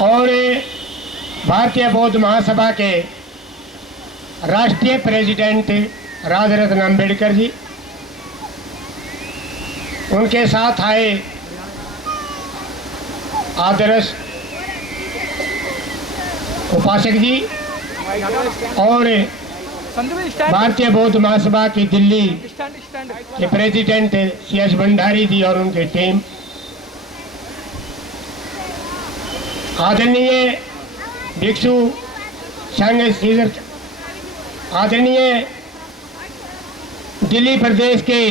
और भारतीय बौद्ध महासभा के राष्ट्रीय प्रेसिडेंट राजरत्न अम्बेडकर जी, उनके साथ आए आदर्श उपासक जी और भारतीय बौद्ध महासभा की दिल्ली के प्रेसिडेंट CS भंडारी जी और उनकी टीम, आदरणीय भिक्षु संघ श्रीधर, आदरणीय दिल्ली प्रदेश के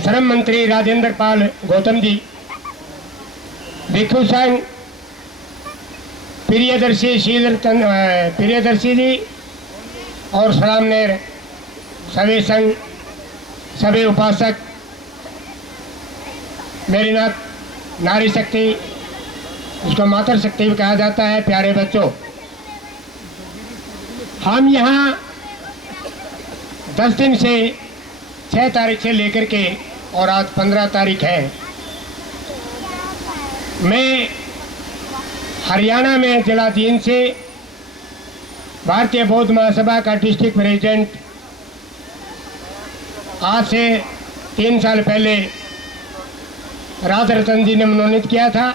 श्रम मंत्री राजेंद्र पाल गौतम जी, भिक्षु संघ प्रियदर्शी प्रियदर्शी जी और श्रामनेर सभी संघ, सभी उपासक, मेरी नारी शक्ति, उसको मातृ शक्ति भी कहा जाता है, प्यारे बच्चों, हम यहाँ 10 दिन से 6 तारीख से लेकर के और आज 15 तारीख है, मैं हरियाणा में जिला जींद से भारतीय बौद्ध महासभा का डिस्ट्रिक्ट प्रेसिडेंट आज से 3 साल पहले राजरत्न जी ने मनोनीत किया था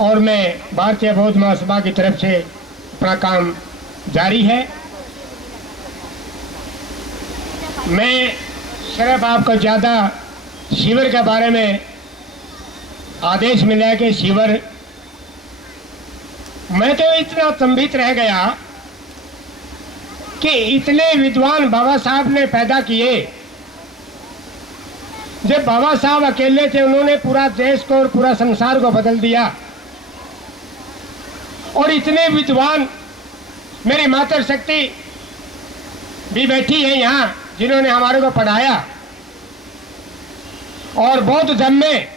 और मैं भारतीय बौद्ध महासभा की तरफ से अपना काम जारी है। मैं सिर्फ आपको ज़्यादा शिविर के बारे में आदेश मिला है कि शिविर, मैं तो इतना स्तंभित रह गया कि इतने विद्वान बाबा साहब ने पैदा किए। जब बाबा साहब अकेले थे, उन्होंने पूरा देश को और पूरा संसार को बदल दिया, और इतने विद्वान, मेरी मातृ शक्ति भी बैठी है यहाँ, जिन्होंने हमारे को पढ़ाया, और बौद्ध धर्म में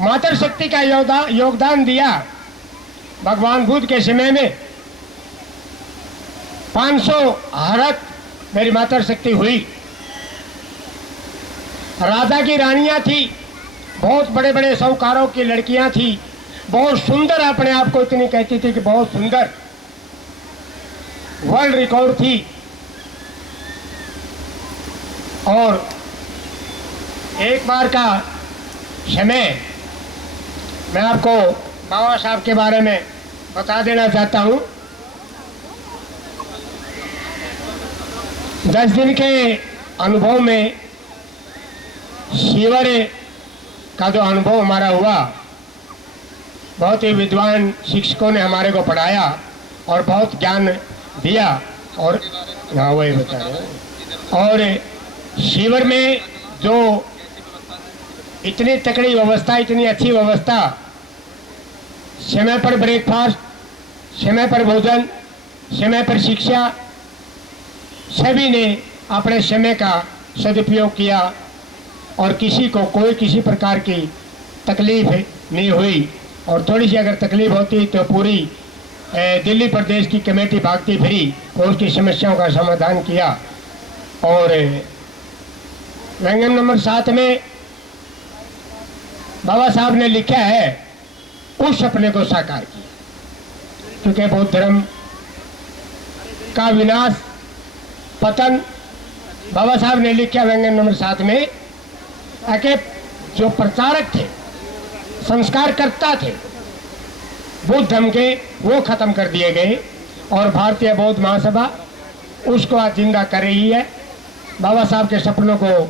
मातृ शक्ति का योगदान दिया। भगवान बुद्ध के समय में 500 हरत मेरी मातृ शक्ति हुई। राजा की रानियां थी, बहुत बड़े बड़े साहूकारों की लड़कियां थी, बहुत सुंदर, अपने आप को इतनी कहती थी कि बहुत सुंदर, वर्ल्ड रिकॉर्ड थी। और एक बार का समय मैं आपको बाबा साहब के बारे में बता देना चाहता हूँ। 10 दिन के अनुभव में शिविर का जो अनुभव हमारा हुआ, बहुत ही विद्वान शिक्षकों ने हमारे को पढ़ाया और बहुत ज्ञान दिया, और हाँ वही बता रहे हैं। और शिविर में जो इतनी तकड़ी व्यवस्था, इतनी अच्छी व्यवस्था, समय पर ब्रेकफास्ट, समय पर भोजन, समय पर शिक्षा, सभी ने अपने समय का सदुपयोग किया और किसी को कोई किसी प्रकार की तकलीफ नहीं हुई। और थोड़ी सी अगर तकलीफ होती तो पूरी दिल्ली प्रदेश की कमेटी भागती फिरी और उसकी समस्याओं का समाधान किया। और व्यंजन नंबर 7 में बाबा साहब ने लिखा है, उस सपने को साकार किया, क्योंकि बौद्ध धर्म का विनाश, पतन, बाबा साहब ने लिखा व्यंजन नंबर 7 में कि जो प्रचारक थे, संस्कारकर्ता थे बुद्ध धर्म के, वो खत्म कर दिए गए और भारतीय बौद्ध महासभा उसको आज जिंदा कर रही है, बाबा साहब के सपनों को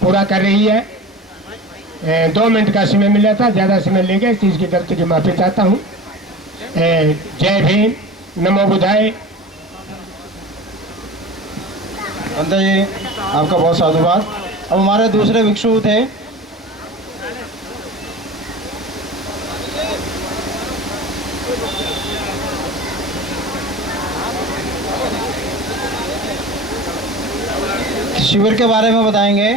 पूरा कर रही है। 2 मिनट का समय मिला था, ज़्यादा समय ले गए, इस चीज़ की गलती की माफ़ी चाहता हूँ। जय भीम, नमो बुद्धाय। अंत जी आपका बहुत साधुवाद। अब हमारे दूसरे भिक्षु थे, शिविर के बारे में बताएंगे।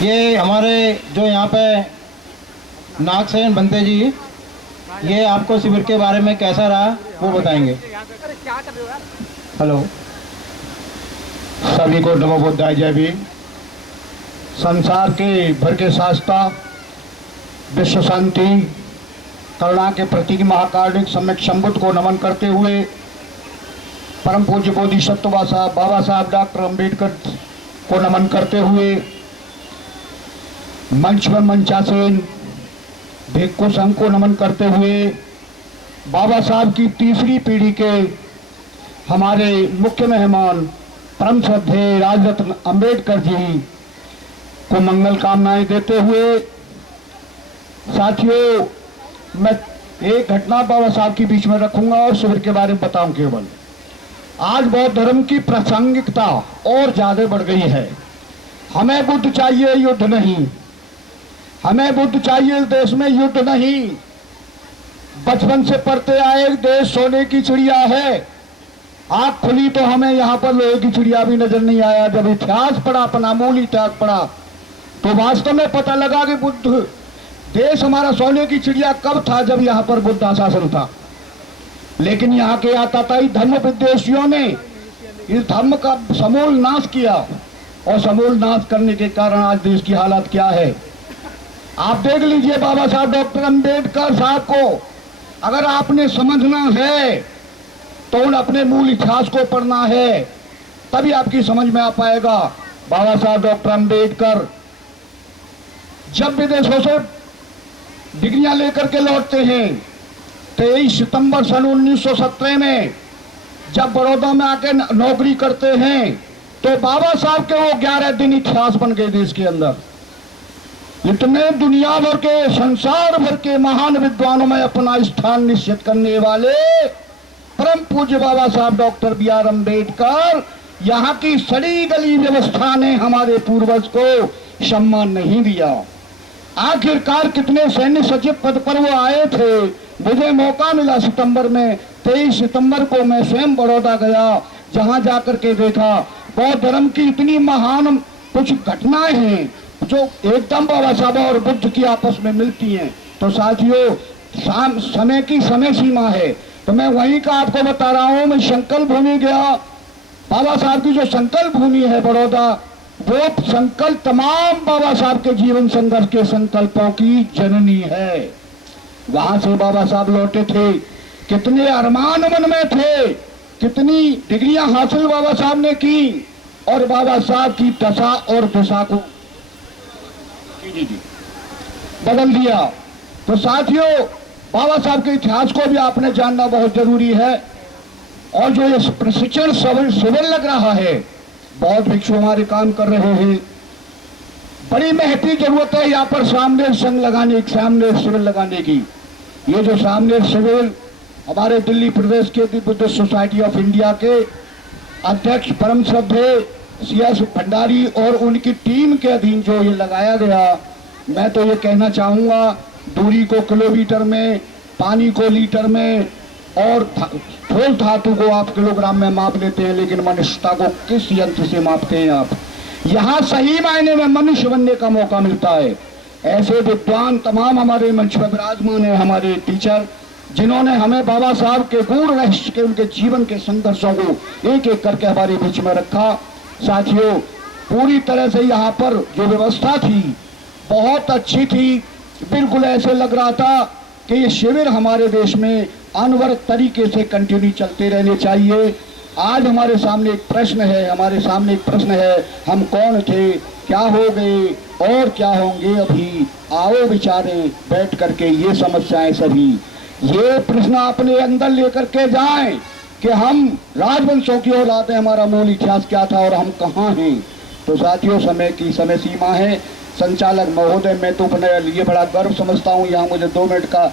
ये हमारे जो यहाँ पे नागसेन बनते जी, ये आपको शिविर के बारे में कैसा रहा वो बताएंगे। हेलो, सभी को नमो बुद्धाय, जय भीम। संसार के भर के शास्त्रा, विश्व शांति, करुणा के प्रतीक महाकारुणिक सम्यक संबुद्ध को नमन करते हुए परम पूज्य बोधिसत्व बाबा साहब डॉक्टर अंबेडकर को नमन करते हुए मंच पर मंचासीन भिक्खु संघ को नमन करते हुए बाबा साहब की तीसरी पीढ़ी के हमारे मुख्य मेहमान परम श्रद्धेय राजरत्न अंबेडकर जी को मंगल कामनाएं देते हुए, साथियों, मैं एक घटना बाबा साहब के बीच में रखूंगा और शिविर के बारे में बताऊं। केवल आज बौद्ध धर्म की प्रासंगिकता और ज्यादा बढ़ गई है। हमें बुद्ध चाहिए, युद्ध नहीं। हमें बुद्ध चाहिए, देश में युद्ध नहीं। बचपन से पढ़ते आए देश सोने की चिड़िया है। आँख खुली तो हमें यहाँ पर लोहे की चिड़िया भी नजर नहीं आया। जब इतिहास पढ़ा, अपना मूल इतिहास पढ़ा, तो वास्तव में पता लगा कि बुद्ध देश हमारा सोने की चिड़िया कब था, जब यहाँ पर बुद्ध शासन था। लेकिन यहाँ के आताताई धर्म विद्वेषियों ने इस धर्म का समूल नाश किया, और समूल नाश करने के कारण आज देश की हालत क्या है आप देख लीजिए। बाबा साहब डॉक्टर अंबेडकर साहब को अगर आपने समझना है तो उन अपने मूल इतिहास को पढ़ना है, तभी आपकी समझ में आ पाएगा। बाबा साहब डॉक्टर अंबेडकर जब विदेशों से डिग्रियां लेकर के लौटते हैं, 23 सितंबर सन 1917 में जब बड़ौदा में आके नौकरी करते हैं, तो बाबा साहब के वो 11 दिन इतिहास बन गए देश के अंदर। इतने दुनिया भर के, संसार भर के महान विद्वानों में अपना स्थान निश्चित करने वाले परम पूज्य बाबा साहब डॉक्टर बी.आर. अंबेडकर, यहाँ की सड़ी गली व्यवस्था ने हमारे पूर्वज को सम्मान नहीं दिया। आखिरकार कितने सैन्य सचिव पद पर वो आए थे। मुझे मौका मिला सितंबर में, 23 सितंबर को मैं स्वयं बड़ौदा गया, जहां जाकर के देखा बौद्ध धर्म की इतनी महान कुछ घटनाएं हैं जो एकदम बाबा साहब और बुद्ध की आपस में मिलती हैं। तो साथियों, समय की समय सीमा है, तो मैं वहीं का आपको बता रहा हूं। मैं संकल्प भूमि गया। बाबा साहब की जो संकल्प भूमि है बड़ौदा, वो संकल्प तमाम बाबा साहब के जीवन संघर्ष के संकल्पों की जननी है। वहां से बाबा साहब लौटे थे, कितने अरमान मन में थे, कितनी डिग्रियां हासिल बाबा साहब ने की, और बाबा साहब की दशा और दिशा को बदल दिया। तो साथियों, बाबा साहब के इतिहास को भी आपने जानना बहुत जरूरी है। और जो ये प्रशिक्षण शिविर लग रहा है, बहुत भिक्षु हमारे काम कर रहे हैं, बड़ी महती जरूरत है यहाँ पर सामने संघ लगाने, सामने शिविर लगाने की। ये जो सामने शिविर हमारे दिल्ली प्रदेश के दी बुद्धिस्ट सोसाइटी ऑफ इंडिया के अध्यक्ष परम श्रद्धेय CS भंडारी और उनकी टीम के अधीन जो ये लगाया गया, मैं तो ये कहना चाहूँगा, दूरी को किलोमीटर में, पानी को लीटर में, और ठोस धातु को आप किलोग्राम में माप लेते हैं, लेकिन मनुष्यता को किस यंत्र से मापते हैं आप? यहाँ सही मायने में मनुष्य बनने का मौका मिलता है। ऐसे विद्वान तमाम हमारे मंच पर विराजमान है, हमारे टीचर, जिन्होंने हमें बाबा साहब के गूढ़ रहस्य के, उनके जीवन के संघर्षों को एक एक करके हमारे बीच में रखा। साथियों, पूरी तरह से यहाँ पर जो व्यवस्था थी बहुत अच्छी थी। बिल्कुल ऐसे लग रहा था कि ये शिविर हमारे देश में अनवरत तरीके से कंटिन्यू चलते रहने चाहिए। आज हमारे सामने एक प्रश्न है, हम कौन थे, क्या हो गए और क्या होंगे अभी, आओ विचारें बैठ करके ये समस्याएं सभी। ये प्रश्न अपने अंदर लेकर के जाएं कि हम राजवंशों की औलाद हैं, हमारा मूल इतिहास क्या था और हम कहाँ हैं। तो साथियों, समय की समय सीमा है। संचालक महोदय, मैं तो अपने लिए बड़ा गर्व समझता हूँ, यहाँ मुझे 2 मिनट का